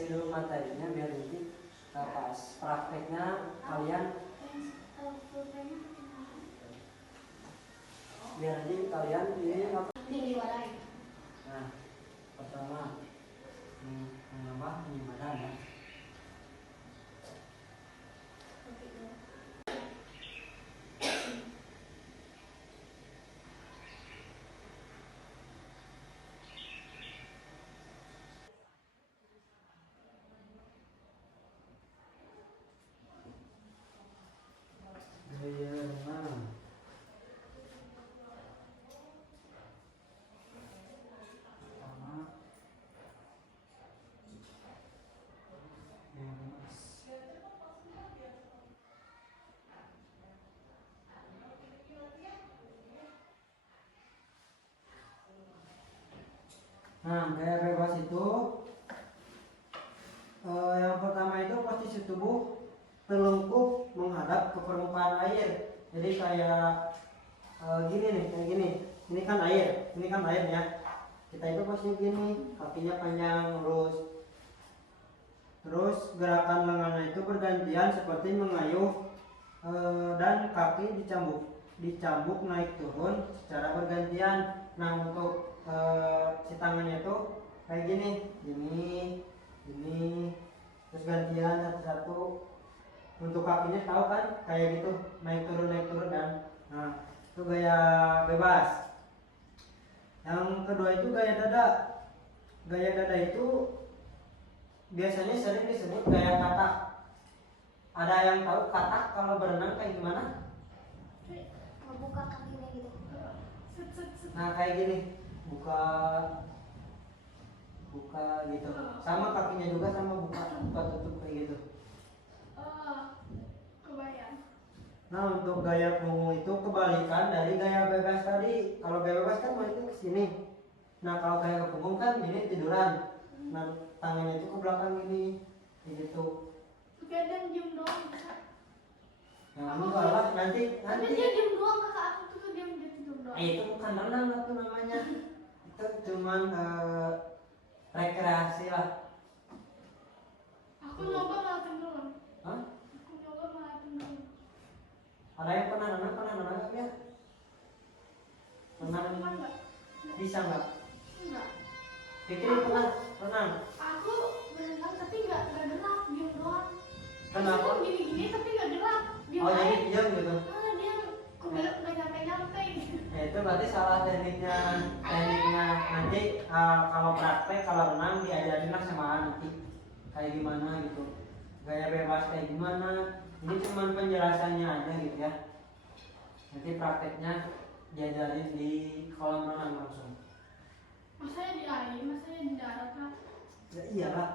dikasih dulu materinya biar nanti pas prakteknya kalian biar nanti kalian ini apa? Nah, pertama menambah penyimpanan ya. Gaya renang. Nah, gaya bebas itu yang pertama itu posisi tubuh telungkup menghadap ke permukaan air. Jadi kayak gini nih, kayak gini. Ini kan air ya. Kita itu posisi gini, kakinya panjang lurus. Terus gerakan lengannya itu bergantian seperti mengayuh dan kaki dicambuk naik turun secara bergantian. Nah, untuk si tangannya itu kayak gini, terus gantian satu-satu. Untuk kakinya tahu kan, kayak gitu, naik turun dan nah itu gaya bebas. Yang kedua itu gaya dada. Gaya dada itu biasanya sering disebut gaya katak. Ada yang tahu katak kalau berenang kayak gimana? Membuka kakinya gitu. Nah, kayak gini, buka gitu. Sama kakinya juga sama buka tutup kayak gitu. Kebayang. Nah, untuk gaya punggung itu kebalikan dari gaya bebas tadi. Kalau gaya bebas kan itu ke sini. Nah, kalau gaya punggung kan ini tiduran. Nah, tangannya itu ke belakang gini, kayak gitu. Kadang diem doang. Nah, enggak lah, nanti. Tapi dia diem doang, kakak aku tuh dia tidur doang. Itu bukan renang itu namanya. Itu cuman rekreasi lah. Aku nyoba malah tenggelam. Hah? Aku nyoba malah tenggelam. Ada yang pernah renang nggak ya? Renang Enggak. bisa nggak? Enggak. Pikirin pernah renang. Aku berenang tapi enggak gerak, diem doang. Kenapa? Maksudnya gini-gini tapi enggak gerak. Diem Oh, jadi aja. diam gitu. Dia kebelet enggak nyampe-nyampe gitu. Ya, itu berarti salah tekniknya. Nanti kalau praktek kalau renang diajarin lah sama nanti kayak gimana gitu, gaya bebas kayak gimana. Ini cuma penjelasannya aja gitu ya. Nanti prakteknya diajarin di kolam renang langsung. Masanya di air, masanya di darat kan? Ya iyalah.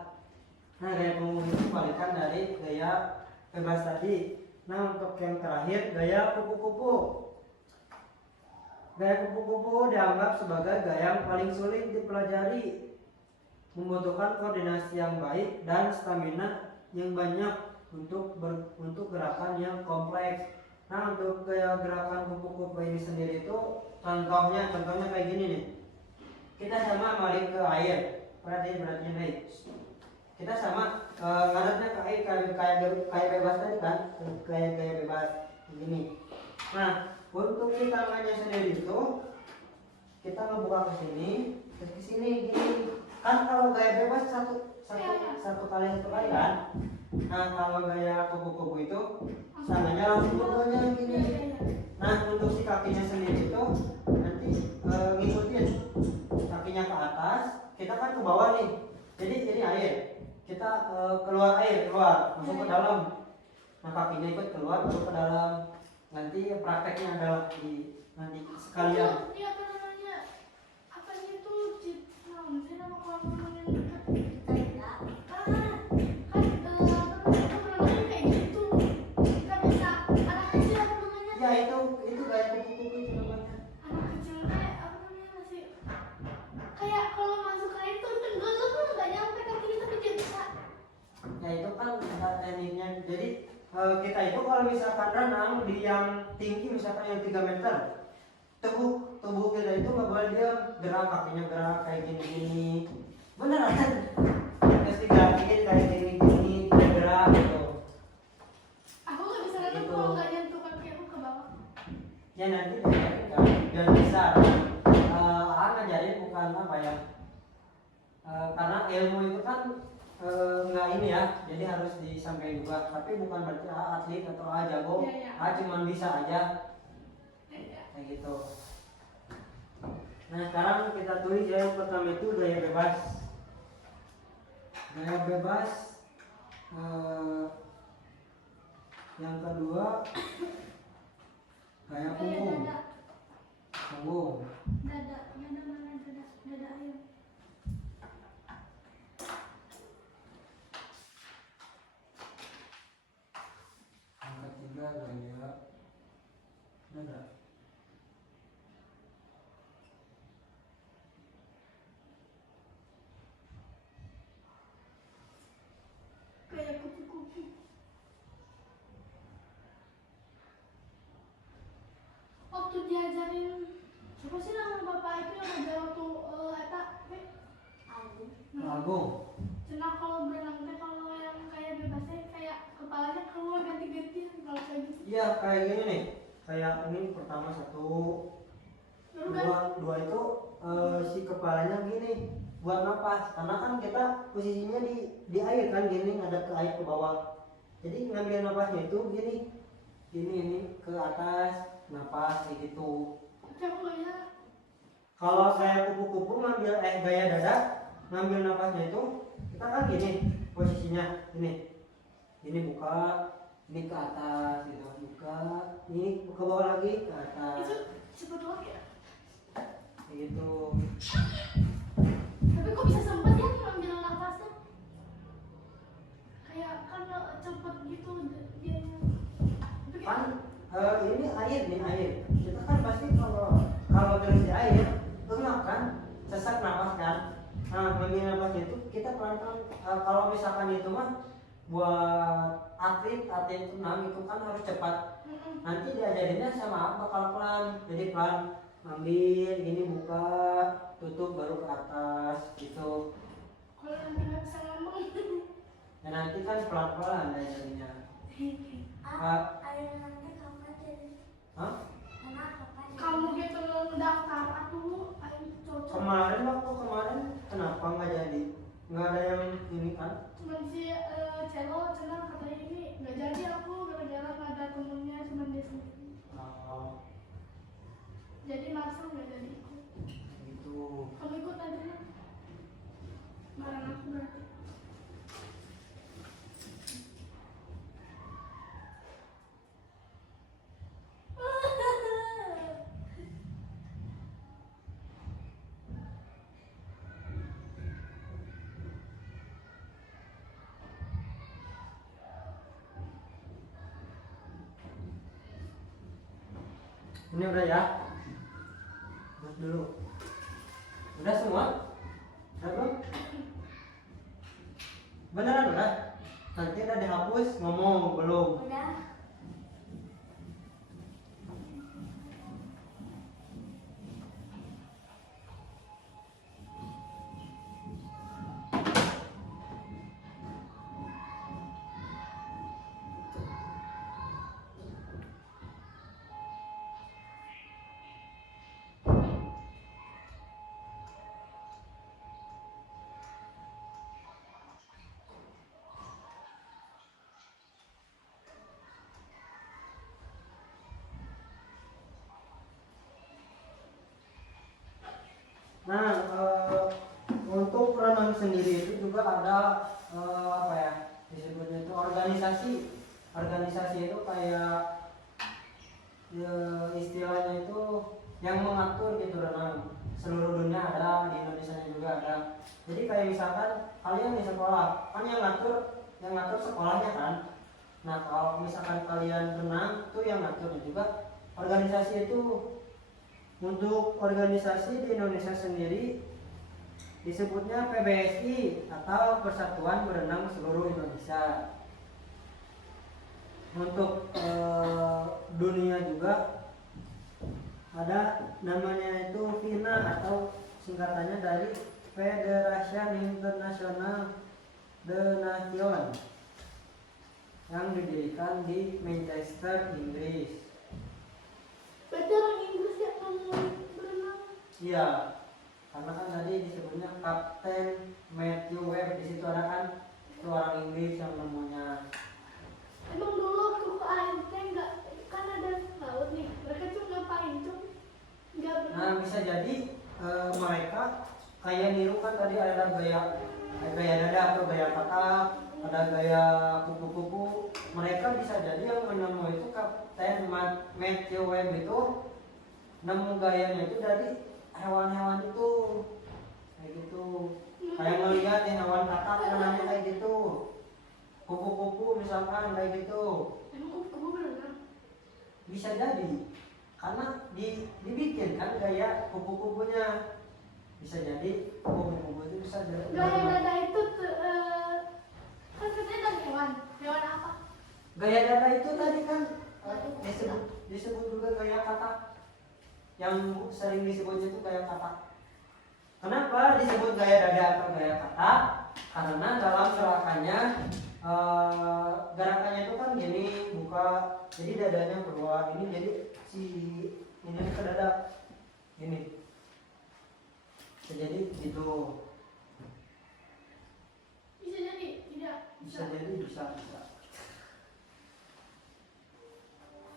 Nah, gaya punggung itu balikan dari gaya bebas tadi. Nah, untuk yang terakhir gaya kupu-kupu. Gaya kupu-kupu dianggap sebagai gaya yang paling sulit dipelajari, membutuhkan koordinasi yang baik dan stamina yang banyak untuk gerakan yang kompleks. Nah, untuk gaya gerakan kupu-kupu ini sendiri itu contohnya kayak gini nih. Kita sama balik ke air, perhatian baik. Kita sama ngaretnya ke air kayak bebas tadi kan, kayak bebas begini. Nah, untuk si tangannya sendiri itu kita ngebuka ke sini, terus ke sini gini. Kan kalau gaya bebas satu kali kan. Nah, kalau gaya kupu-kupu itu tangannya langsung bergoyang gini. Nah, untuk si kakinya sendiri itu nanti ngikutin kakinya ke atas, kita kan ke bawah nih. Jadi ini air. Kita keluar masuk ke dalam. Nah, kakinya ikut keluar masuk ke dalam. Nanti prakteknya adalah nanti sekalian. Iya, apa namanya? Apa itu? Nama kolam renang yang dekat kita. Kayak gitu. Kita bisa anak kecil apa namanya? Ya itu gaya kupu-kupu itu namanya. Anak kecilnya apa namanya masih kayak kalau masuk air tuh tenggelam tuh nggak nyampe kaki kita tapi dia bisa. Ya itu kan ada tekniknya. Jadi kita itu kalau misalkan renang di yang tinggi misalkan yang 3 meter, tubuh kita itu nggak boleh diam, gerak kakinya gerak kayak gini beneran. Terus digerakin ya nanti diajarin kan biar bisa. Ngajarin bukan apa ya, karena ilmu itu kan nggak ini ya, jadi harus disampaikan juga, tapi bukan berarti atlet atau jago, Iya, iya. cuman bisa aja kayak gitu. Nah sekarang kita tulis ya, yang pertama itu gaya bebas. Gaya bebas, yang kedua gaya punggung. Punggung. Dada mana dada ayam. Yang ketiga gaya dada. Kayak kupu-kupu. Waktu diajarin siapa sih nama bapak itu yang ngajar waktu eta Agung. Agung. Cina kalau berenang teh kalau yang kayak bebasnya kayak kepalanya keluar ganti-gantian kalau kayak gitu. Iya kayak gini nih, kayak ini pertama satu, Baru kan? dua itu si kepalanya gini buat napas, karena kan kita posisinya di air kan, gini ngadep ke air ke bawah, jadi ngambil napasnya itu gini ini ke atas, napas kayak gitu. Tapi aku kayaknya Kalau saya kupu-kupu ngambil gaya dada, ngambil napasnya itu kita kan gini posisinya, ini buka, ini ke atas gitu, buka, ini ke bawah lagi ke atas itu cepet banget ya. kayak gitu. Tapi kok bisa sempet ya ngambil nafasnya? Kayak kan cepet gitu dia. Tapi Kan ini air nih, air kita kan pasti kalau terus di air enggak kan, sesak napas kan. Nah ngambil napasnya itu kita pelan-pelan. Kalau misalkan itu mah buat atlet renang itu kan harus cepat, nanti diajarinnya sama bakal pelan, jadi pelan ngambil ini, buka, tutup, baru ke atas gitu. kalau nanti nggak bisa ngomong. Dan nanti kan pelan-pelan diajarinnya. Ayo nanti kapan jadi Hah? anak kapan? Kamu gitu ngedaftar atau ayo cocok. Waktu kemarin kenapa nggak jadi? Nggak ada yang ini kan? Cuman si Celo cenah katanya ini nggak jadi aku gara-gara nggak ada temennya cuman dia sendiri. Oh, Jadi langsung nggak jadi ikut. gitu. Kamu ikut aja lah. Barang aku berarti. Ini udah ya? Buat dulu. Udah semua? Udah belum? Beneran udah? Nanti udah dihapus, ngomong belum? Udah. Nah, untuk renang sendiri itu juga ada apa ya, disebutnya itu organisasi. Organisasi itu kayak istilahnya itu yang mengatur gitu renang. Seluruh dunia ada, di Indonesia juga ada. Jadi kayak misalkan kalian di sekolah, kan yang ngatur sekolahnya kan. Nah kalau misalkan kalian renang, tuh yang ngatur juga organisasi itu. Untuk organisasi di Indonesia sendiri disebutnya PBSI atau Persatuan Berenang Seluruh Indonesia. Untuk dunia juga ada namanya itu FINA atau singkatannya dari Federation International de Nation yang didirikan di Manchester, Inggris. Berarti orang Inggris yang ngomong berenang. Iya, karena kan tadi disebutnya Kapten Matthew Webb, di situ ada kan itu orang Inggris yang namanya. Emang dulu waktu ke air teh nggak kan ada laut nih. Mereka cuma ngapain tuh? Nggak berenang. Nah bisa jadi mereka kayak niru kan tadi ada gaya dada atau gaya katak, ada gaya kupu-kupu. Mereka bisa jadi yang menemu itu Kapten Matthew Webb itu nemu gayanya itu dari hewan-hewan itu kayak gitu. Kayak melihat ya hewan katak namanya kayak gitu. Kupu-kupu misalkan kayak gitu. Emang kupu-kupu berenang? Bisa jadi karena dibikin kan gaya kupu-kupunya. Bisa jadi kupu-kupu itu bisa jadi Gaya dada itu kan katanya dari hewan. Hewan apa? gaya dada itu tadi kan disebut juga gaya katak. Yang sering disebutnya itu gaya katak. Kenapa disebut gaya dada atau gaya katak? Karena dalam gerakannya itu kan gini, buka, jadi dadanya keluar, ini jadi si ini ke dada ini. Jadi gitu. Bisa jadi tidak? Bisa jadi bisa.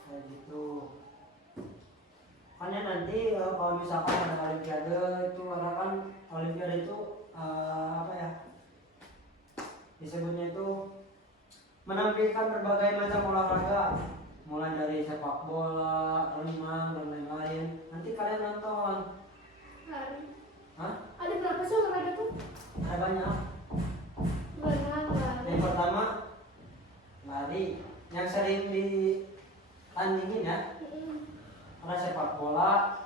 Kayak gitu. Makanya nanti kalau misalkan ada olimpiade itu ada kan olimpiade itu apa ya? Disebutnya itu menampilkan berbagai macam olahraga, mulai dari sepak bola, renang dan lain-lain. Nanti kalian nonton. Lari. Hah? Ada berapa sih olahraga tuh? Ada banyak. Berenang, lari. Yang pertama lari, yang sering ditandingin ya. Ada sepak bola,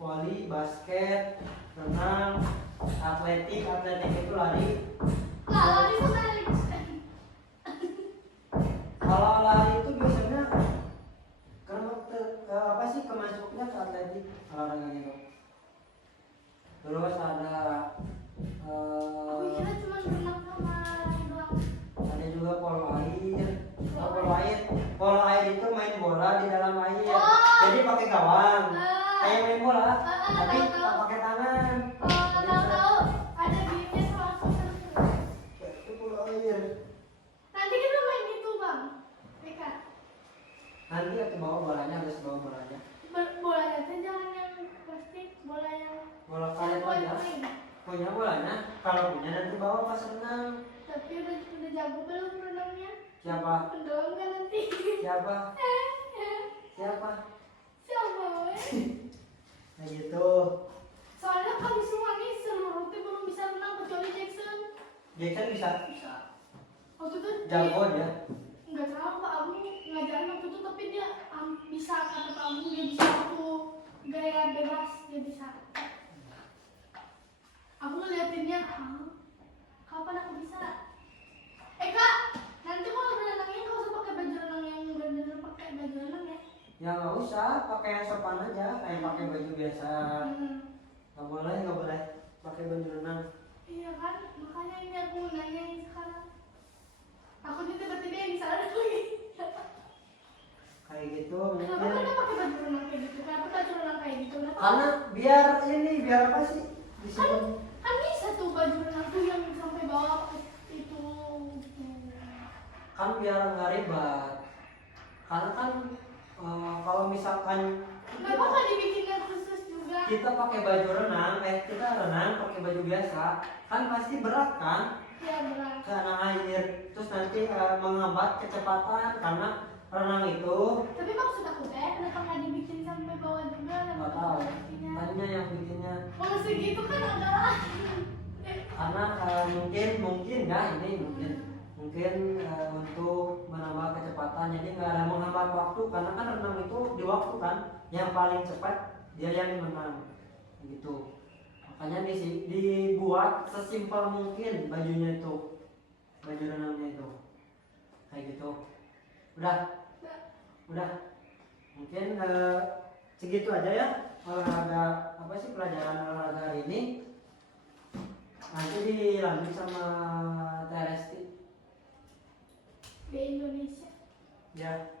voli, basket, renang, atletik itu lari. Lah, lari sama Alex. Kalau lari itu biasanya kemasuknya ke atletik olahraga gitu. Terus ada Aku kira cuma renang sama lari doang. ada juga polo air. Polo air itu main bola di dalam air. Jadi pakai gawang. Kayak main bola, tapi tak pakai tangan. Tahu. Ada gini langsung. Itu polo air. Nanti kita main itu bang. Eka. Nanti aku bawa bolanya, harus bawa bolanya. Bolanya tuh jangan yang plastik, bola yang Bola karet aja. main. Punya bolanya, kalau punya nanti bawa pas renang. Tapi udah jago belum renangnya? Siapa? Tenggelam kan nanti? Siapa? Siapa? Siapa? Nah gitu. Soalnya kami semua nih seluruh tim belum bisa renang kecuali Jackson. Jackson bisa. Waktu itu Jago dia. nggak tahu Pak Abu ngajarin waktu itu, tapi dia bisa kata Pak Abu, dia bisa waktu gaya bebas dia bisa. Aku ngeliatinnya, kapan aku bisa? Kak, nanti kalau berenangnya nggak usah pakai baju renang yang bener-bener pakai baju renang ya? Ya nggak usah, pakai yang sopan aja, kayak pakai baju biasa. Nggak boleh pakai baju renang. Iya kan, makanya ini aku nanya sekarang. Takutnya tiba-tiba yang salah lagi. Kayak gitu. Kenapa Mungkin kalian pakai baju renang kayak gitu? Kenapa baju renang kayak gitu? karena biar apa sih? Disebut Kan bisa tuh baju renang tuh yang sampai bawah itu. kan biar nggak ribet. Karena kan kalau misalkan Kenapa nggak dibikinnya khusus juga? kita pakai baju renang, kita renang pakai baju biasa, kan pasti berat kan? Ya berat. Karena air, terus nanti menghambat kecepatan karena renang itu Tapi maksud aku kenapa nggak dibikin sampai bawah juga? nggak tahu. Tanya yang bikinnya, Kalau segitu kan adalah. karena mungkin ya ini mungkin untuk menambah kecepatan, jadi nggak ada menghambat waktu karena kan renang itu di waktu kan, yang paling cepat dia yang menang gitu. Makanya dibuat sesimpel mungkin bajunya itu, baju renangnya itu kayak gitu. Udah mungkin segitu aja ya olahraga pelajaran olahraga hari ini. Nanti dilanjut sama Teresti Di Indonesia. ya.